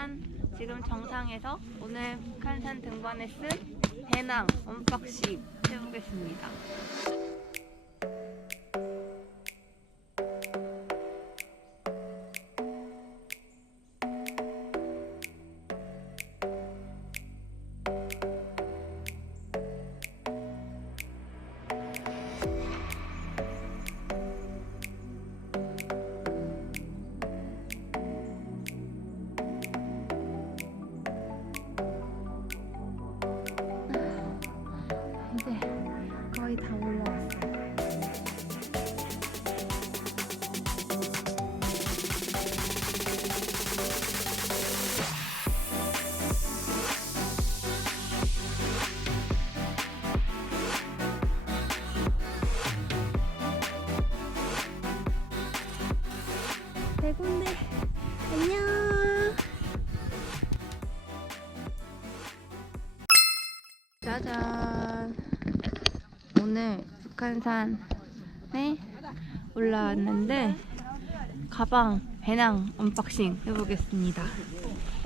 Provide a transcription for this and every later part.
짠! 지금 정상에서 오늘 북한산 등반에 쓴 배낭 언박싱 해보겠습니다. 대군데 안녕. 짜잔. 오늘 북한산에 올라왔는데 가방 배낭 언박싱 해보겠습니다.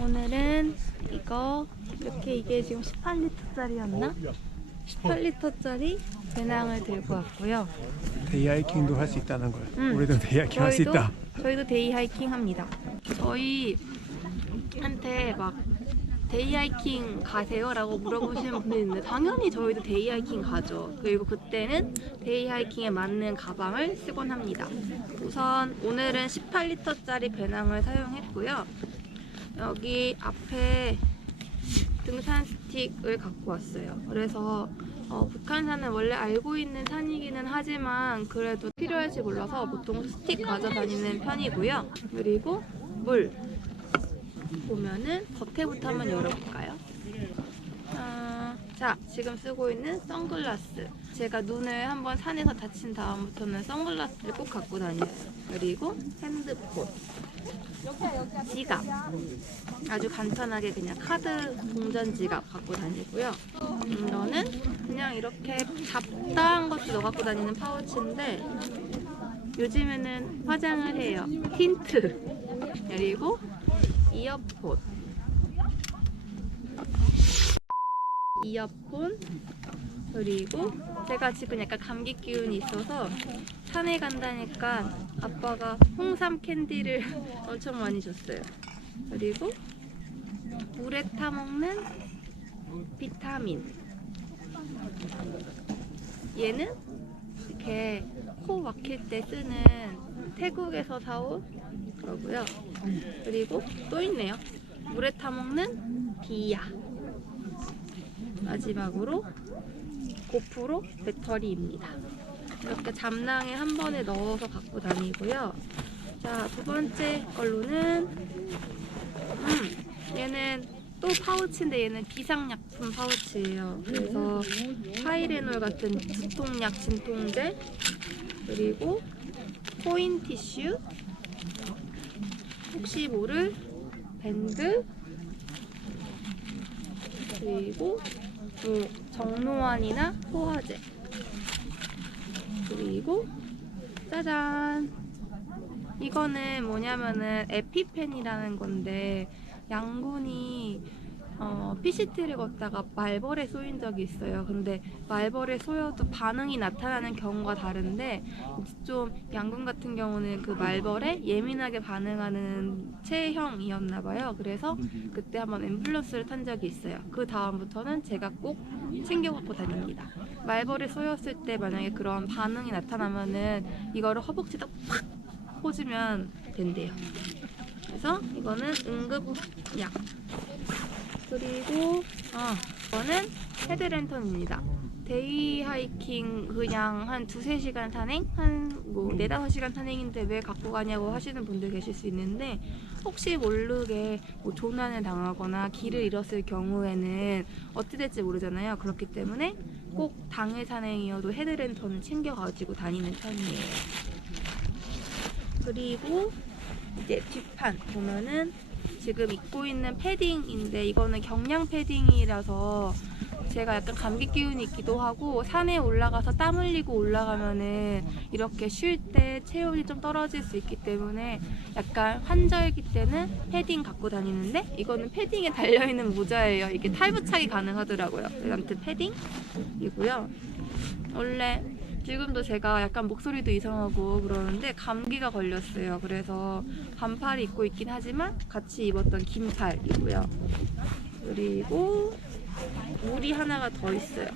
오늘은 이거 이렇게 이게 지금 18리터짜리였나? 18리터짜리 배낭을 들고 왔고요. 데이 하이킹도 할 수 있다는 걸. 음. 우리도 데이 하이킹 할 수 저희도 있다. 저희도 데이 하이킹 합니다. 저희한테 막 데이 하이킹 가세요라고 물어보시는 분이 있는데 당연히 저희도 데이 하이킹 가죠. 그리고 그때는 데이 하이킹에 맞는 가방을 쓰곤 합니다. 우선 오늘은 18리터짜리 배낭을 사용했고요. 여기 앞에 등산 스틱을 갖고 왔어요. 그래서 어, 북한산은 원래 알고 있는 산이기는 하지만 그래도 필요할지 몰라서 보통 스틱 가져다니는 편이고요. 그리고 물 보면은 겉에부터 한번 열어볼까요? 아, 자, 지금 쓰고 있는 선글라스. 제가 눈을 한번 산에서 다친 다음부터는 선글라스를 꼭 갖고 다녀요. 그리고 핸드폰. 지갑. 아주 간편하게 그냥 카드 동전 지갑 갖고 다니고요. 이거는 그냥 이렇게 잡다한 것도 넣어 갖고 다니는 파우치인데 요즘에는 화장을 해요. 틴트. 그리고 이어폰. 이어폰. 그리고 제가 지금 약간 감기 기운이 있어서 산에 간다니까 아빠가 홍삼 캔디를 엄청 많이 줬어요. 그리고 물에 타 먹는 비타민. 얘는 이렇게 코 막힐 때 쓰는 태국에서 사온 거고요. 그리고 또 있네요. 물에 타 먹는 비야. 마지막으로 고프로 배터리입니다. 이렇게 잠낭에 한 번에 넣어서 갖고 다니고요. 자, 두 번째 걸로는 음, 얘는 또 파우치인데 얘는 비상약품 파우치예요. 그래서 파이레놀 같은 두통약 진통제 그리고 코인 티슈 혹시 모를 밴드 그리고 뭐 정로환이나 소화제 그리고 짜잔 이거는 뭐냐면은 에피펜이라는 건데 양군이 어, PCT를 걷다가 말벌에 쏘인 적이 있어요. 근데 말벌에 쏘여도 반응이 나타나는 경우가 다른데 좀 양군 같은 경우는 그 말벌에 예민하게 반응하는 체형이었나 봐요. 그래서 그때 한번 앰뷸런스를 탄 적이 있어요. 그 다음부터는 제가 꼭 챙겨 갖고 다닙니다. 말벌에 쏘였을 때 만약에 그런 반응이 나타나면은 이거를 허벅지에다 팍 꽂으면 된대요. 그래서 이거는 응급약. 그리고 아 이거는 헤드랜턴입니다. 데이 하이킹 그냥 한 두세 시간 산행? 한뭐 네다섯 시간 산행인데 왜 갖고 가냐고 하시는 분들 계실 수 있는데 혹시 모르게 뭐 조난을 당하거나 길을 잃었을 경우에는 어떻게 될지 모르잖아요. 그렇기 때문에 꼭 당일 산행이어도 헤드랜턴을 챙겨가지고 다니는 편이에요. 그리고 이제 뒷판 보면은 지금 입고 있는 패딩인데 이거는 경량 패딩이라서 제가 약간 감기 기운이 있기도 하고 산에 올라가서 땀 흘리고 올라가면은 이렇게 쉴 때 체온이 좀 떨어질 수 있기 때문에 약간 환절기 때는 패딩 갖고 다니는데 이거는 패딩에 달려있는 모자예요. 이게 탈부착이 가능하더라고요. 아무튼 패딩이고요. 원래 지금도 제가 약간 목소리도 이상하고 그러는데 감기가 걸렸어요. 그래서 반팔 입고 있긴 하지만 같이 입었던 긴팔이고요. 그리고 물이 하나가 더 있어요.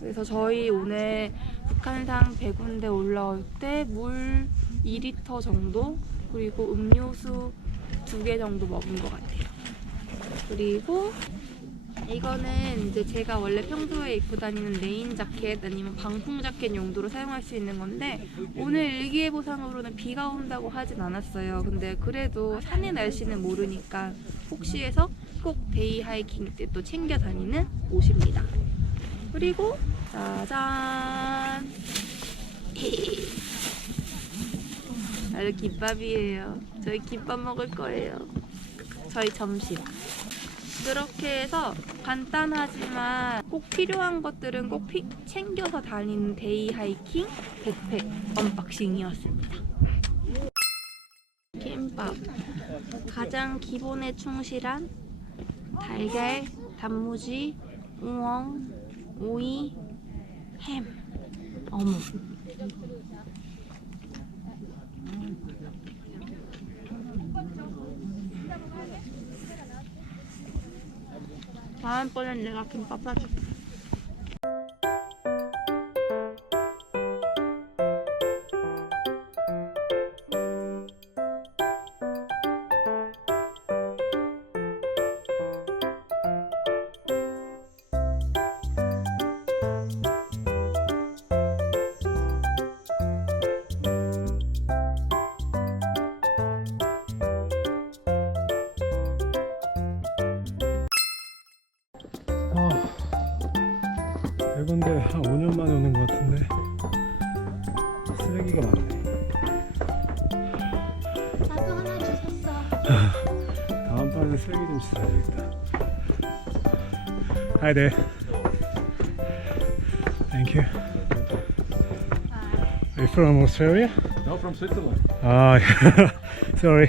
그래서 저희 오늘 북한산 백운대 올라올 때 물 2리터 정도 그리고 음료수 두 개 정도 먹은 것 같아요. 그리고 이거는 이제 제가 원래 평소에 입고 다니는 레인 자켓 아니면 방풍 자켓 용도로 사용할 수 있는 건데 오늘 일기예보상으로는 비가 온다고 하진 않았어요. 근데 그래도 산의 날씨는 모르니까 혹시 해서 꼭 데이 하이킹 때 또 챙겨 다니는 옷입니다. 그리고 짜잔 아주 김밥이에요. 저희 김밥 먹을 거예요. 저희 점심. 그렇게 해서 간단하지만 꼭 필요한 것들은 꼭 피- 챙겨서 다니는 데이 하이킹 백팩 언박싱이었습니다. 김밥. 가장 기본에 충실한 달걀, 단무지, 우엉, 오이, 햄, 어묵. 다음번엔 내가 김밥 사줄게. 백운데 한 5년 만에 오는 것 같은데 쓰레기가 많네. 나도 하나 주웠어. 다음 판에 쓰레기 좀 씻어야겠다. Hi there. Thank you. Are you from Australia? No, from Switzerland. Ah, sorry.